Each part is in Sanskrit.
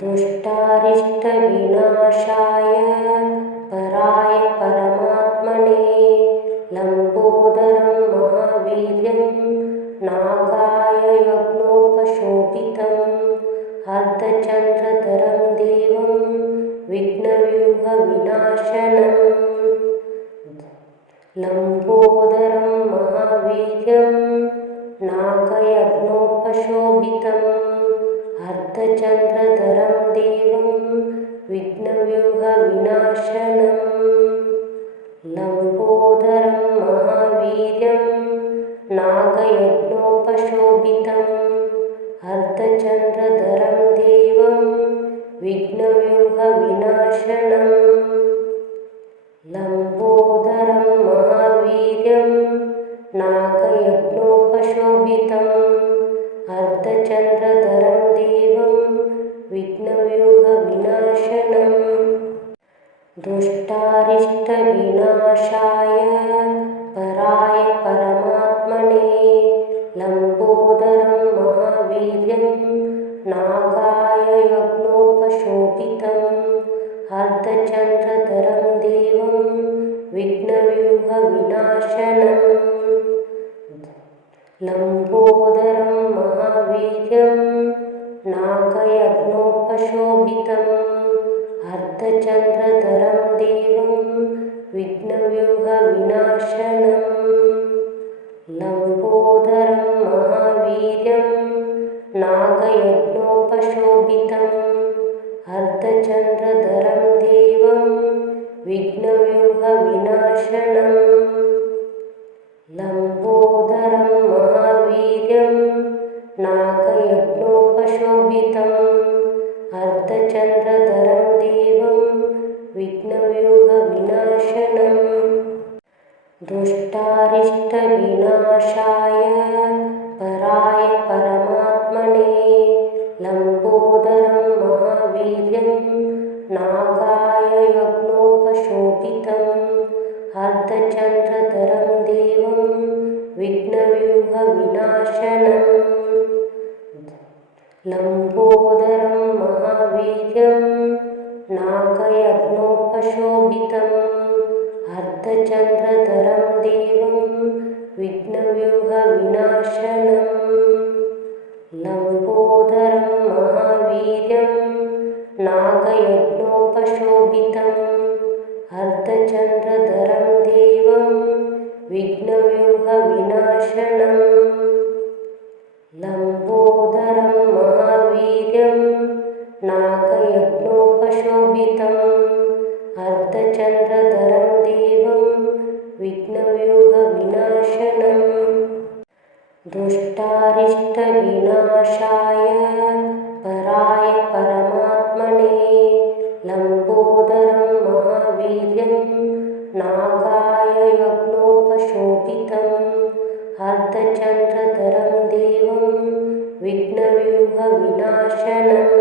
दुष्टारिष्टविनाशाय पराय परमात्मने लम्बोदरं महावीर्यं नागाय यज्ञोपशोभितम् अर्धचन्द्रधरं देवं विघ्नव्यूहविनाशनम् लम्बोदरं महावीर्यं नागयज्ञोपशोभितम् अर्धचन्द्रधरं देवं विघ्नव्यूहविनाशनम् लम्बोदरं महावीर्यं नागयज्ञोपशोभितम् अर्धचन्द्रधरं देवं विघ्नव्यूहविनाशनम् लम्बोदरं महावीर्यं नागयज्ञोपशोभितम् अर्धचन्द्रधरं देवं विघ्नव्यूहविनाशनम् दुष्टारिष्टविनाशाय पराय परमात्मने लम्बोदरं महावीर्यं नागाय यज्ञोपशोभितम् अर्धचन्द्रधरं देवं विघ्नव्यूहविनाशनम् लम्बोदरं महावीर्यं नागयज्ञोपशोभितम् अर्धचन्द्रधरं देवं विघ्नव्यूहविनाशनम् लम्बोदरं महावीर्यं नागयज्ञोपशोभितम् अर्धचन्द्रधरं देवं विघ्नव्यूहविनाशनम् लम्बोदरं महावीर्यं नागयज्ञोपशोभितम् अर्धचन्द्रधरं देवं विघ्नव्यूहविनाशनम् दुष्टारिष्टविनाशाय पराय परमात्मने लम्बोदरं महावीर्यं नागाय यज्ञोपशोभितम् अर्धचन्द्रधरं देवं विघ्नव्यूहविनाशनम् लम्बोदरं महावीर्यं नागयज्ञोपशोभितम् अर्धचन्द्रधरं देवं विघ्नव्यूहविनाशनम् लम्बोदरं महावीर्यं नागयज्ञोपशोभितम् अर्धचन्द्रधरं देवं विघ्नव्यूहविनाशनम् लम्बोदरं महावीर्यं नागयज्ञोपशोभितम् अर्धचन्द्रधरं देवं विघ्नव्यूहविनाशनम् दुष्टारिष्टविनाशाय पराय परमात्मने लम्बोदरं महावीर्यं नागाय यज्ञोपशोभितम् अर्धचन्द्रधरं देवं विघ्नव्यूहविनाशनम्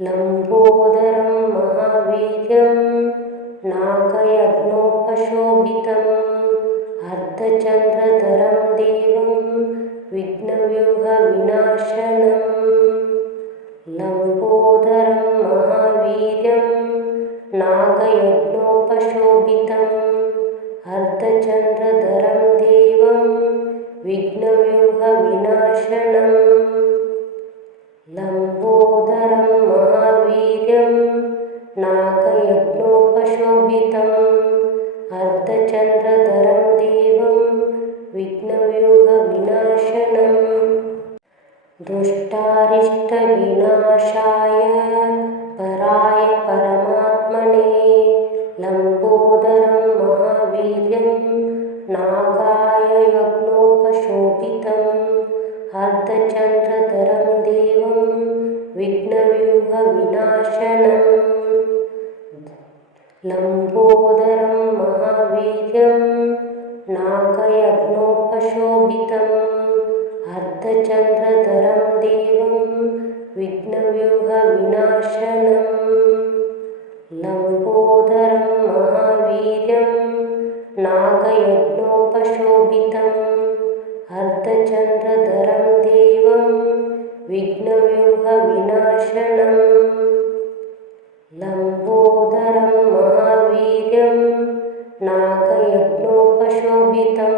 लम्बोदरं महावीर्यं नागयज्ञोपशोभितम् अर्धचन्द्रधरं देवं विघ्नव्यूहविनाशनम् लम्बोदरं महावीर्यं नागयज्ञोपशोभितम् अर्धचन्द्रधरं देवं विघ्नव्यूहविनाशनम् लम्बोदरं महावीर्यं नागयज्ञोपशोभितम् अर्धचन्द्रधरं देवं विघ्नव्यूहविनाशनम् दुष्टारिष्टविनाशाय पराय परमात्मने लम्बोदरं महावीर्यं नागाय यज्ञोपशोभितम् अर्धचन्द्रधरं देवं विघ्नव्यूहविनाशनम् लम्बोदरं महावीर्यं नागयज्ञोपशोभितम् अर्धचन्द्रधरं देवं विघ्नव्यूहविनाशनम् लम्बोदरं महावीर्यं नागयज्ञोपशोभितम् अर्धचन्द्रधरं देवं विघ्नव्यूहविनाशनम् विघ्नव्यूहविनाशनम् लम्बोदरं महावीर्यं नागयज्ञोपशोभितम्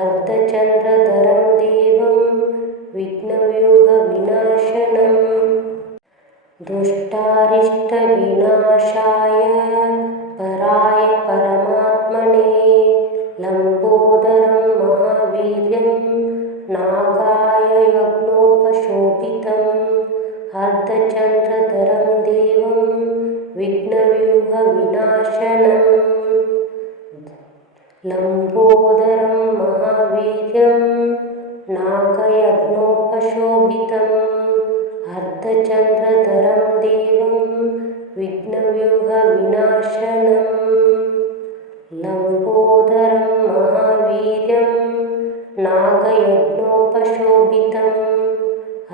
अर्धचन्द्रधरं देवं विघ्नव्यूहविनाशनम् दुष्टारिष्टविनाशाय पराय परमात्मने लम्बोदरं महावीर्यं नागाय यज्ञोपशोभितम् अर्धचन्द्रधरं देवं विघ्नव्यूहविनाशनम् लम्बोदरं महावीर्यं नागयज्ञोपशोभितम् अर्धचन्द्रधरं देवं विघ्नव्यूहविनाशनम् लम्बोदरं महावीर्यं नागयज्ञोपशोभितम्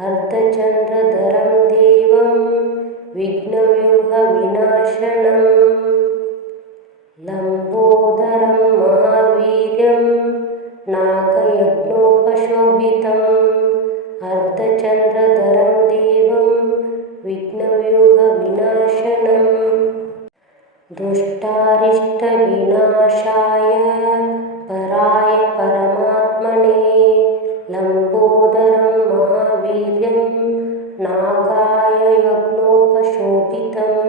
अर्धचन्द्रधरं देवं विघ्नव्यूहविनाशनम् लम्बोदरं महावीर्यं नागयज्ञोपशोभितम् अर्धचन्द्रधरं देवं विघ्नव्यूहविनाशनम् दुष्टारिष्टविनाशाय पराय परमात्मने लम्बोदरं महावीर्यं नागाय यज्ञोपशोभितम्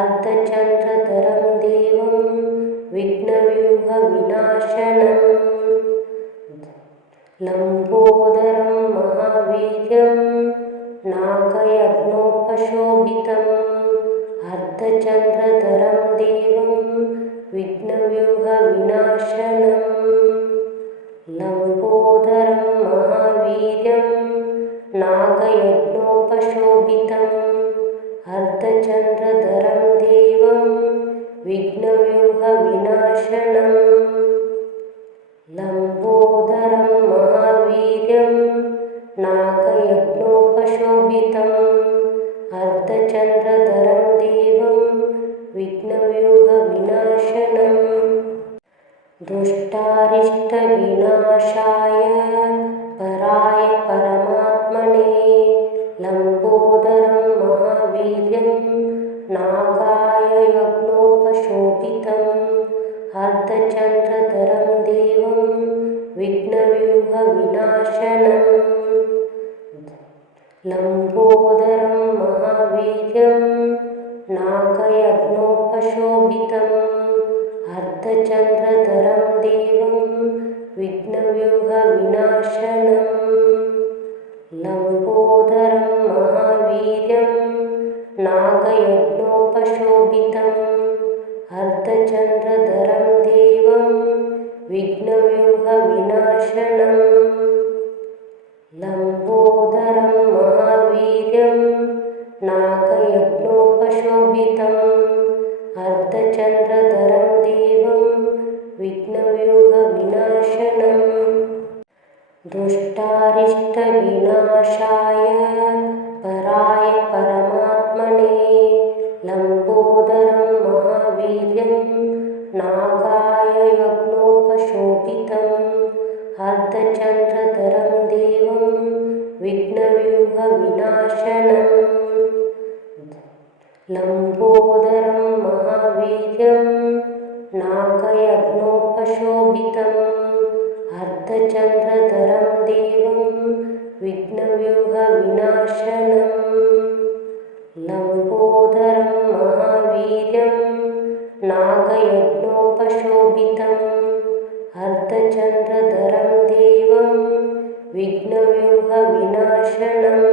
अर्धचन्द्रधरं देवं विघ्नव्यूहविनाशनम् लम्बोदरं महावीर्यं नागयज्ञोपशोभितम् अर्धचन्द्रधरं देवं विघ्नव्यूहविनाशनम् लम्बोदरं महावीर्यं नागयज्ञोपशोभितम् अर्धचन्द्रधरं देवं विघ्नव्यूहविनाशनम् लम्बोदरं महावीर्यं नागयज्ञोपशोभितम् अर्धचन्द्रधरं देवं विघ्नव्यूहविनाशनम् दुष्टारिष्टविनाशाय पराय परमात्मने लम्बोदरं महावीर्यं नागाय यज्ञोपशोभितम् अर्धचन्द्रधरं देवं विघ्नव्यूहविनाशनम् लम्बोदरं महावीर्यं नागयज्ञोपशोभितम् अर्धचन्द्रधरं देवं विघ्नव्यूहविनाशनम् लम्बोदरं महावीर्यं नागयज्ञोपशोभितम् अर्धचन्द्रधरं देवं विघ्नव्यूहविनाशनम् लम्बोदरं महावीर्यं नागयज्ञोपशोभितम् अर्धचन्द्रधरं देवं विघ्नव्यूहविनाशनम् दुष्टारिष्टविनाशाय पराय परमात्मने लम्बोदरं महावीर्यं नागाय यज्ञोपशोभितम् अर्धचन्द्रधरं देवं विघ्नव्यूहविनाशनम् लम्बोदरं महावीर्यं नागयज्ञोपशोभितम् अर्धचन्द्रधरं देवं विघ्नव्यूहविनाशनम् लम्बोदरं महावीर्यं नागयज्ञोपशोभितम् अर्धचन्द्रधरं देवं विघ्नव्यूहविनाशनम्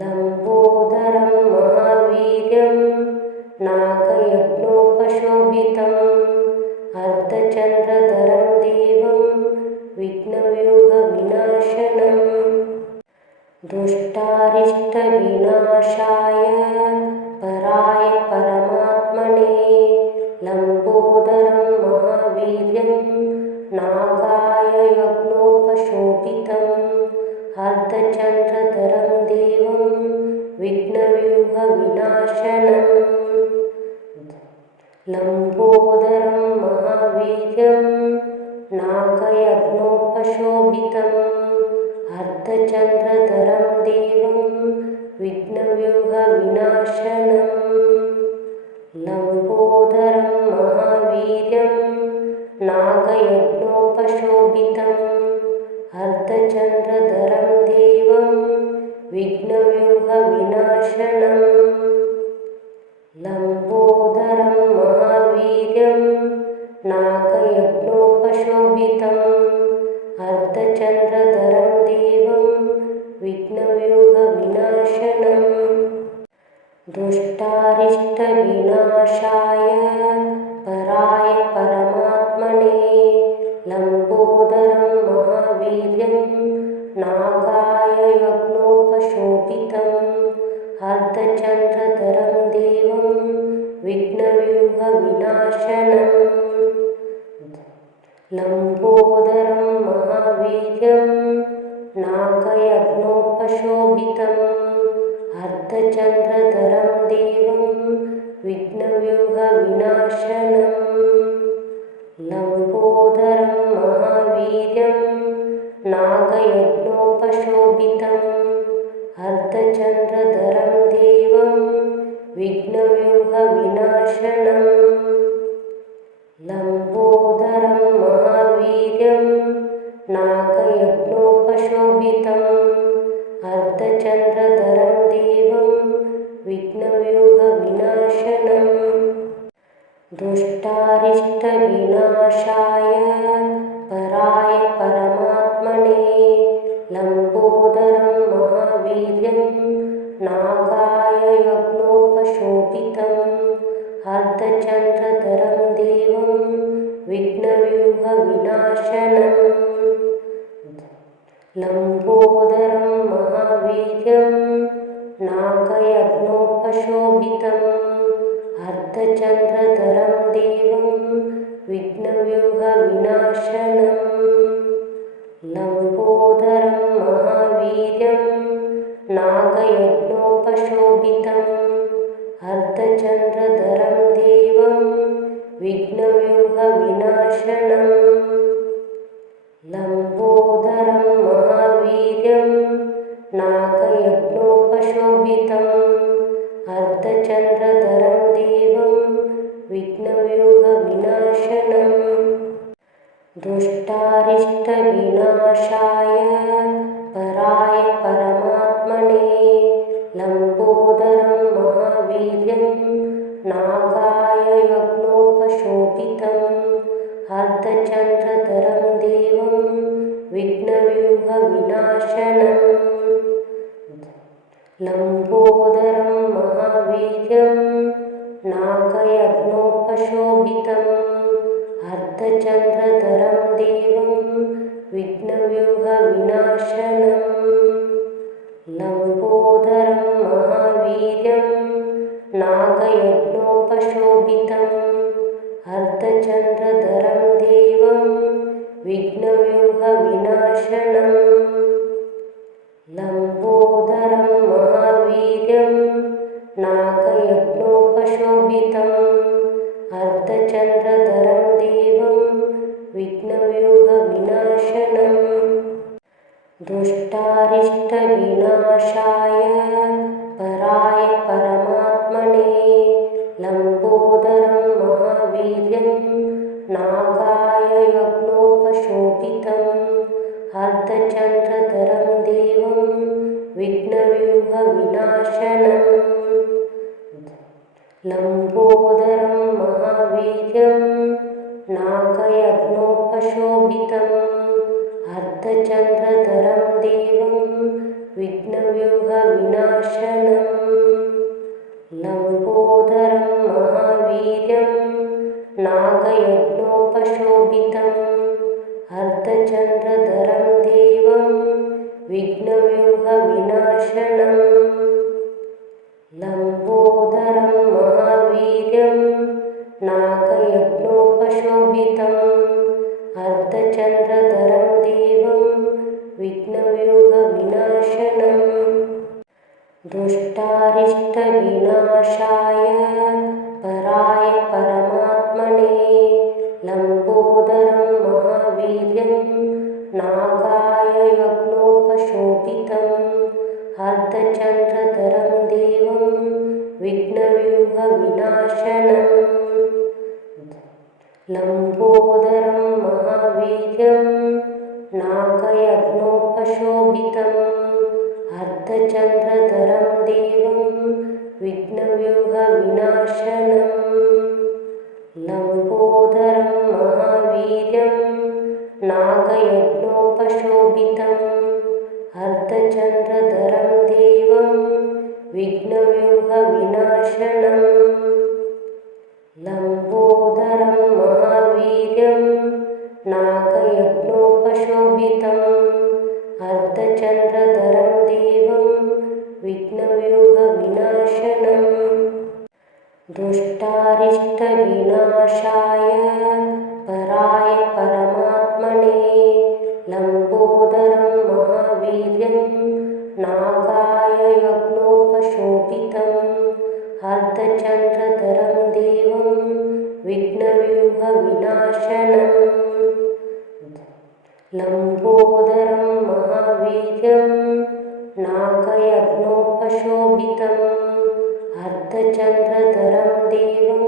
लम्बोदरं महावीर्यं नागयज्ञोपशोभितम् अर्धचन्द्रधरं देवं विघ्नव्यूहविनाशनम् दुष्टारिष्टविनाशाय पराय परमात्मने लम्बोदरं महावीर्यं नागाय यज्ञोपशोभितम् अर्धचन्द्रधरं देवं विघ्नव्यूहविनाशनम् लम्बोदरं महावीर्यं नागयज्ञोपशोभितम् अर्धचन्द्रधरं विघ्नव्यूहविनाशनम् लम्बोदरं महावीर्यं नागयज्ञोपशोभितम् अर्धचन्द्रधरं देवं विघ्नव्यूहविनाशनम् दुष्टारिष्टविनाशाय पराय परमात्मने लम्बोदरं महावीर्यं नागाय यज्ञोपशोभितम् अर्धचन्द्रधरं देवं विघ्नव्यूहविनाशनम् लम्बोदरं महावीर्यं नागयज्ञोपशोभितम् अर्धचन्द्रधरं देवं विघ्नव्यूहविनाशनम् लम्बोदरं महावीर्यं नागयज्ञोपशोभितम् अर्धचन्द्रधरं देवं विघ्नव्यूहविनाशनम् लम्बोदरं महावीर्यं नागयज्ञोपशोभितम् अर्धचन्द्रधरं देवं विघ्नव्यूहविनाशनम् दुष्टारिष्टविनाशाय पराय परमात्मने लम्बोदरं महावीर्यं नागाय यज्ञोपशोभितम् अर्धचन्द्रधरं देवं विघ्नव्यूहविनाशनम् लम्बोदरं महावीर्यं नागयज्ञोपशोभितम् अर्धचन्द्रधरं देवं विघ्नव्यूहविनाशनम् लम्बोदरं महावीर्यं नागयज्ञोपशोभितम् अर्धचन्द्रधरं देवं विघ्नव्यूहविनाशनम् लम्बोदरं महावीर्यं नागयज्ञोपशोभितम् अर्धचन्द्रधरं देवं विघ्नव्यूहविनाशनम् दुष्टारिष्टविनाशाय पराय परमात्मने लम्बोदरं महावीर्यं नागाय यज्ञोपशोभितम् अर्धचन्द्रधरं देवं विघ्नव्यूहविनाशनम् लम्बोदरं महावीर्यं नागयज्ञोपशोभितम् अर्धचन्द्रधरं देवं विघ्नव्यूहविनाशनम् लम्बोदरं महावीर्यं नागयज्ञोपशोभितम् अर्धचन्द्रधरं देवं विघ्नव्यूहविनाशनम् लम्बोदरं महावीर्यं नागयज्ञोपशोभितम् अर्धचन्द्रधरं देवं विघ्नव्यूहविनाशनम् दुष्टारिष्टविनाशाय पराय परमात्मने लम्बोदरं महावीर्यं नागाय यज्ञोपशोभितम् अर्धचन्द्रधरं देवं विघ्नव्यूहविनाशनम् लम्बोदरं महावीर्यं नागयज्ञोपशोभितम् अर्धचन्द्रधरं देवं विघ्नव्यूहविनाशनम् लम्बोदरं महावीर्यं नागयज्ञोपशोभितम् अर्धचन्द्रधरं देवं विघ्नव्यूहविनाशनम् लम्बोदरं महावीर्यं नागयज्ञोपशोभितम् अर्धचन्द्रधरं देवं विघ्नव्यूहविनाशनम् दुष्टारिष्टविनाशाय पराय परमात्मने लम्बोदरं महावीर्यं नागाय यज्ञोपशोभितम् अर्धचन्द्रधरं देवं विघ्नव्यूहविनाशनम् लम्बोदरं महावीर्यं नागयज्ञोपशोभितम् अर्धचन्द्रधरं देवं विघ्नव्यूहविनाशनं लम्बोदरं महावीर्यं नागयज्ञोपशोभितम् अर्धचन्द्रधरं देवं विघ्नव्यूहविनाशनं लम्बोदरं महावीर्यं नागयज्ञोपशोभितम् अर्धचन्द्रधरं देवं विघ्नव्यूहविनाशनं दुष्टारिष्टविनाशाय पराय परमात्मने लम्बोदरं महावीर्यं नागाय यज्ञोपशोभितम् अर्धचन्द्रधरं देवं विघ्नव्यूहविनाशनं लम्बोदरं महावीर्यं नागयज्ञोपशोभितम् अर्धचन्द्रधरं देवं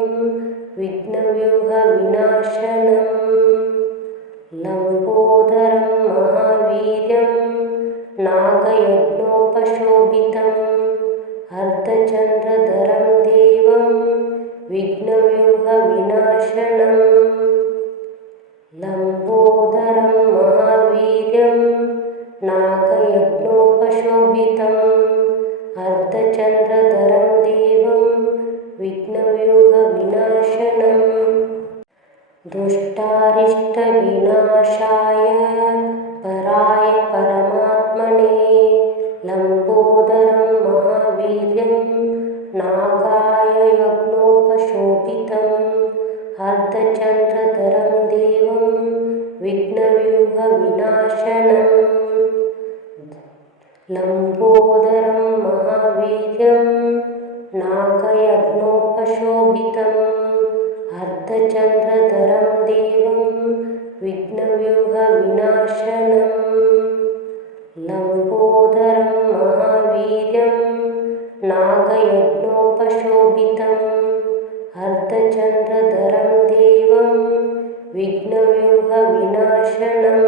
विघ्नव्यूहविनाशनं लम्बोदरं महावीर्यं नागयज्ञोपशोभितम् अर्धचन्द्रधरं देवं विघ्नव्यूहविनाशनं लम्बोदरं महावीर्यं नागयज्ञोपशोभितम् अर्धचन्द्रधरं देवं विघ्नव्यूहविनाशनं दुष्टारिष्टविनाशाय पराय परमात्मने लम्बोदरं महावीर्यं नागाय यज्ञोपशोभितम् अर्धचन्द्रधरं देवं विघ्नव्यूहविनाशनं लम्बोदरं महावीर्यं नागयज्ञोपशोभितम् अर्धचन्द्रधरं देवं विघ्नव्यूहविनाशनं लम्बोदरं महावीर्यं नागयज्ञोपशोभितम् अर्धचन्द्रधरं देवं विघ्नव्यूहविनाशनं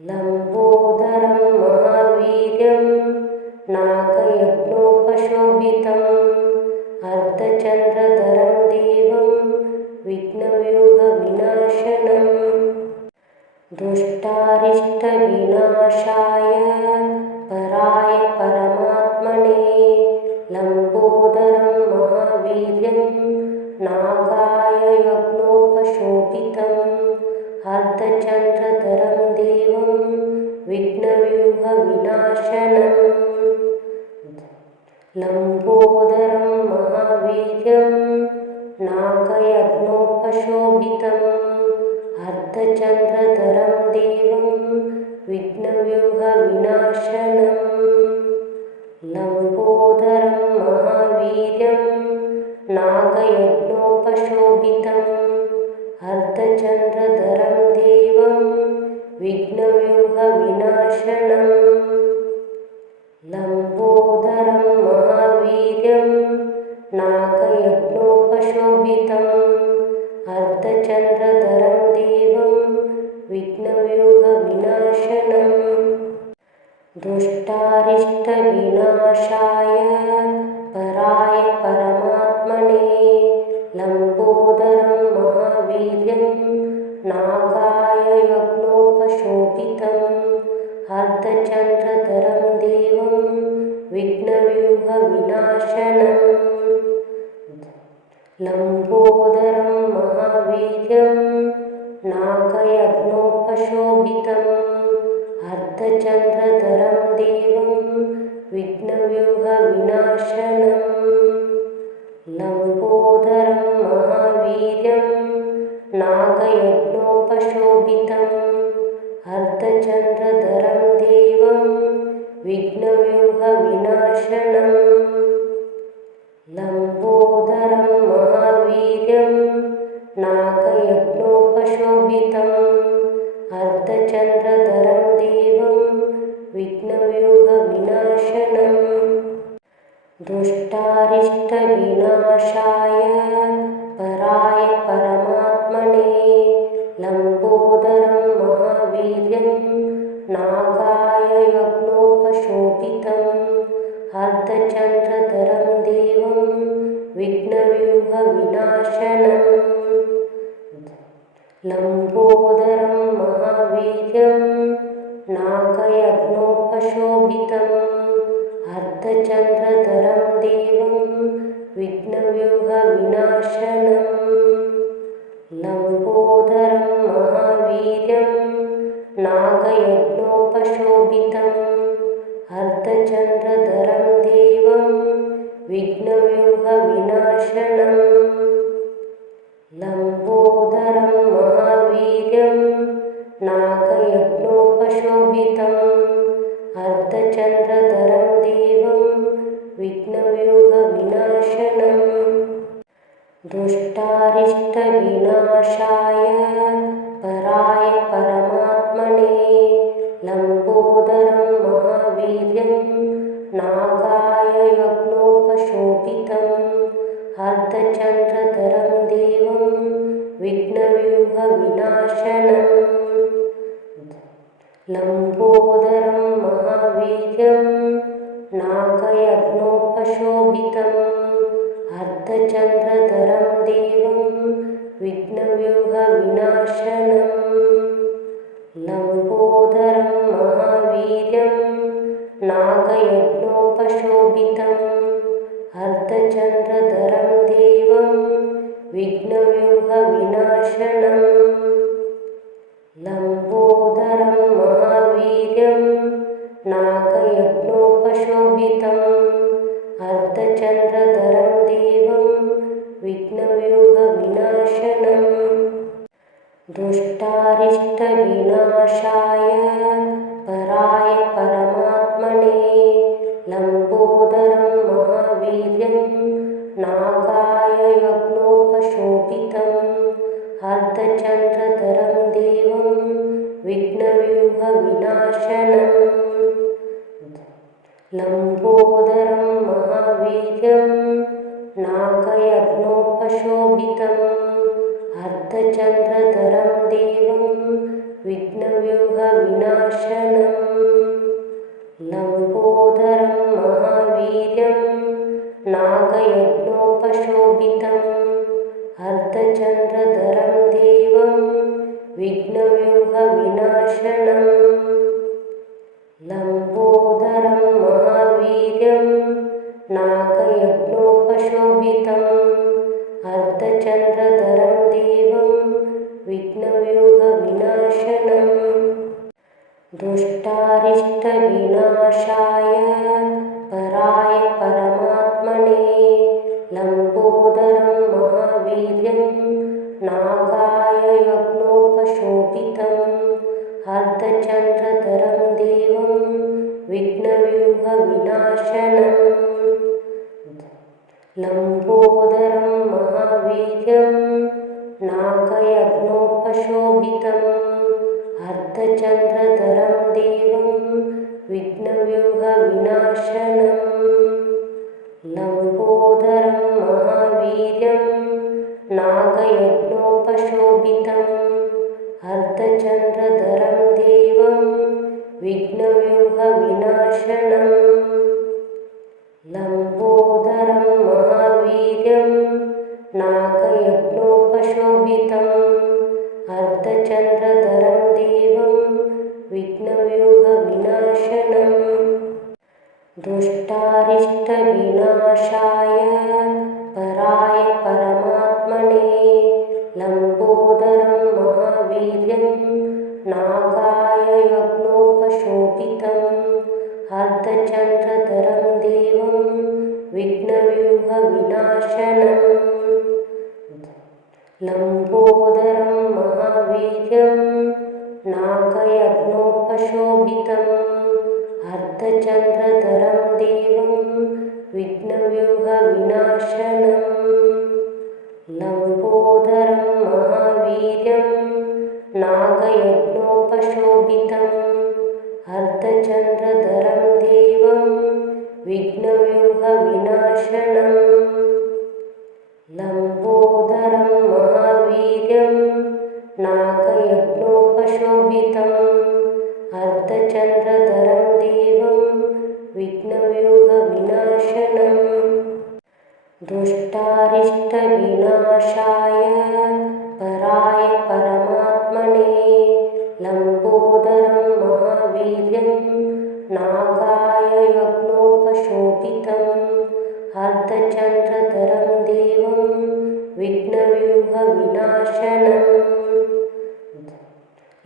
लम्बोदरं महावीर्यं नागयज्ञोपशोभितम् अर्धचन्द्रधरं देवं विघ्नव्यूहविनाशनं दुष्टारिष्टविनाशाय पराय परमात्मने लम्बोदरं महावीर्यं नागाय यज्ञोपशोभितम् अर्धचन्द्रधरं देवं विघ्नव्यूहविनाशनं लम्बोदरं महावीर्यं नागयज्ञोपशोभितम् अर्धचन्द्रधरं देवं विघ्नव्यूहविनाशनं लम्बोदरं महावीर्यं नागयज्ञोपशोभितम् अर्धचन्द्रधरं देवं विघ्नव्यूहविनाशनं लम्बोदरं महावीर्यं नागयज्ञोपशोभितम् अर्धचन्द्रधरं देवं विघ्नव्यूहविनाशनं दुष्टारिष्टविनाशाय पराय परमात्मने लम्बोदरं महावीर्यं नागाय यज्ञोपशोभितम् अर्धचन्द्रधरं देवं विघ्नव्यूहविनाशनं लम्बोदरं महावीर्यं नागयज्ञोपशोभितम् अर्धचन्द्रधरं देवं विघ्नव्यूहविनाशनं लम्बोदरं महावीर्यं नागयज्ञोपशोभितम् अर्धचन्द्रधरं देवं विघ्नव्यूहविनाशनं लम्बोदरं महावीर्यं नागयज्ञोपशोभितम् अर्धचन्द्रधरं देवं विघ्नव्यूहविनाशनं दुष्टारिष्टविनाशाय पराय परमात्मने लम्बोदरं महावीर्यं नागाय यज्ञोपशोभितम् अर्धचन्द्रधरं देवं विघ्नव्यूहविनाशनं लम्बोदरं महावीर्यं नागयज्ञोपशोभितम् अर्धचन्द्रधरं देवं विघ्नव्यूहविनाशनं लम्बोदरं महावीर्यं नागयज्ञोपशोभितम् अर्धचन्द्रधरं देवं विघ्नव्यूहविनाशनं लम्बोदरं महावीर्यं नागयज्ञोपशोभितम् अर्धचन्द्रधरं देवं विघ्नव्यूहविनाशनं दुष्टारिष्टविनाशाय पराय परमात्मने लम्बोदरं महावीर्यं नागाय यज्ञोपशोभितम् अर्धचन्द्रधरं देवं विघ्नव्यूहविनाशनं लम्बोदरं महावीर्यं नागयज्ञोपशोभितम् अर्धचन्द्रधरं देवं विघ्नव्यूहविनाशनं लम्बोदरं महावीर्यं नागयज्ञोपशोभितम् अर्धचन्द्रधरं देवं विघ्नव्यूहविनाशनं लम्बोदरं महावीर्यं नागयज्ञोपशोभितम् अर्धचन्द्रधरं देवं विघ्नव्यूहविनाशनं दुष्टारिष्टविनाशाय पराय परमात्मने लम्बोदरं महावीर्यं नागाय यज्ञोपशोभितम् अर्धचन्द्रधरं देवं विघ्नव्यूहविनाशनं लम्बोदरं महावीर्यं नागयज्ञोपशोभितम् अर्धचन्द्रधरं देवं विघ्नव्यूहविनाशनं लम्बोदरं महावीर्यं नागयज्ञोपशोभितम् अर्धचन्द्रधरं देवं विघ्नव्यूहविनाशनं लम्बोदरं महावीर्यं नागयज्ञोपशोभितम् अर्धचन्द्रधरं देवं विघ्नव्यूहविनाशनं दुष्टारिष्टविनाशाय पराय परमात्मने लम्बोदरं महावीर्यं नागाय यज्ञोपशोभितम् अर्धचन्द्रधरं देवं विघ्नव्यूहविनाशनं लम्बोदरं महावीर्यं नागयज्ञोपशोभितम् अर्धचन्द्रधरं देवं विघ्नव्यूहविनाशनं लम्बोदरं महावीर्यं नागयज्ञोपशोभितम् अर्धचन्द्रधरं देवं विघ्नव्यूहविनाशनं लम्बोदरं महावीर्यं नागयज्ञोपशोभितम् अर्धचन्द्रधरं देवं विघ्नव्यूहविनाशनं दुष्टारिष्टविनाशाय पराय परमात्मने लम्बोदरं महावीर्यं नागाय यज्ञोपशोभितम् अर्धचन्द्रधरं देवं विघ्नव्यूहविनाशनं लम्बोदरं महावीर्यं नागयज्ञोपशोभितम् अर्धचन्द्रधरं देवं विघ्नव्यूहविनाशनं लम्बोदरं महावीर्यं नागयज्ञोपशोभितम् अर्धचन्द्रधरं देवं विघ्नव्यूहविनाशनं लम्बोदरं महावीर्यं नागयज्ञोपशोभितम् अर्धचन्द्रधरं देवं दुष्टारिष्टविनाशाय पराय परमात्मने लम्बोदरं महावीर्यं नागाय यज्ञोपशोभितम् अर्धचन्द्रधरं देवं विघ्नव्यूहविनाशनम्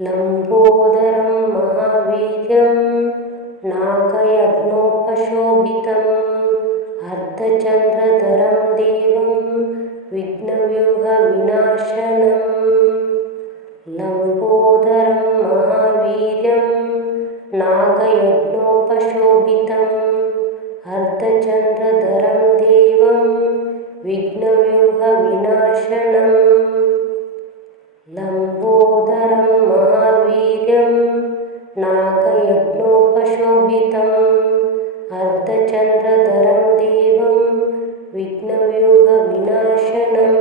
लम्बोदरं महावीर्यं नागयज्ञोपशोभितम् अर्धचन्द्रधरं देवं विघ्नव्यूहविनाशनम् लम्बोदरं महावीर्यं नागयज्ञोपशोभितम् अर्धचन्द्रधरं देवं विघ्नव्यूहविनाशनम् लम्बोदरं महावीर्यं नागयज्ञोपशोभितम् अर्धचन्द्रधरं देवं विघ्नव्यूहविनाशनम्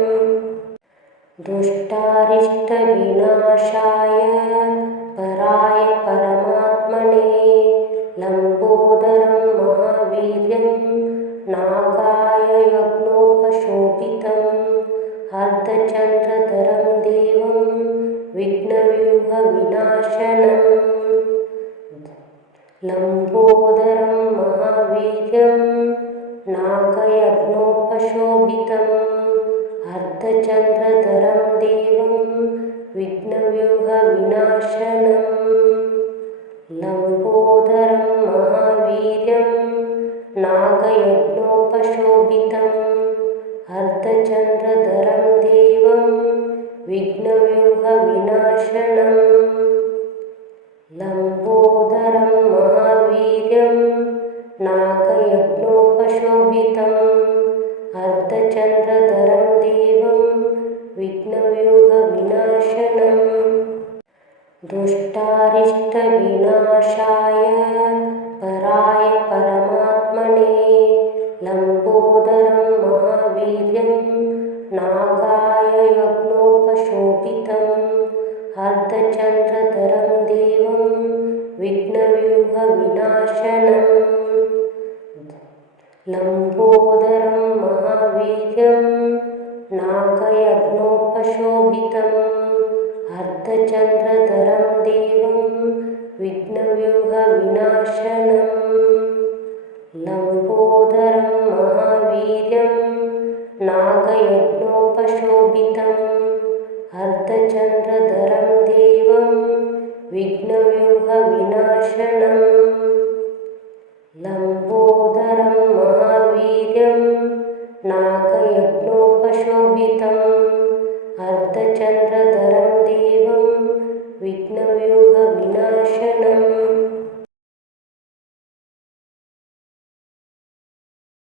दुष्टारिष्टविनाशाय पराय परमात्मने लम्बोदरं महावीर्यं नागाय यज्ञोपशोभितम् अर्धचन्द्रधरं देवं विघ्नव्यूहविनाशनम् लम्बोदरं महावीर्यं नागयज्ञोपशोभितम् अर्धचन्द्रधरं देवं विघ्नव्यूहविनाशनम् लम्बोदरं महावीर्यं नागयज्ञोपशोभितम् अर्धचन्द्रधरं देवं विघ्नव्यूहविनाशनम् लम्बोदरं महावीर्यं नागयज्ञोपशोभितम् अर्धचन्द्रधरं देवं विघ्नव्यूहविनाशनम् दुष्टारिष्टविनाशाय पराय परमात्मने लम्बोदरं महावीर्यं नागाय यज्ञोपशोभितम् अर्धचन्द्रधरं देवं विघ्नव्यूहविनाशनम् लम्बोदरं महावीर्यं नागयज्ञोपशोभितम् अर्धचन्द्रधरं देवं विघ्नव्यूहविनाशनम् लम्बोदरं महावीर्यं नागयज्ञोपशोभितम् अर्धचन्द्रधरं देवं विघ्नव्यूहविनाशनम् लम्बोदरं महावीर्यं नागयज्ञोपशोभितम्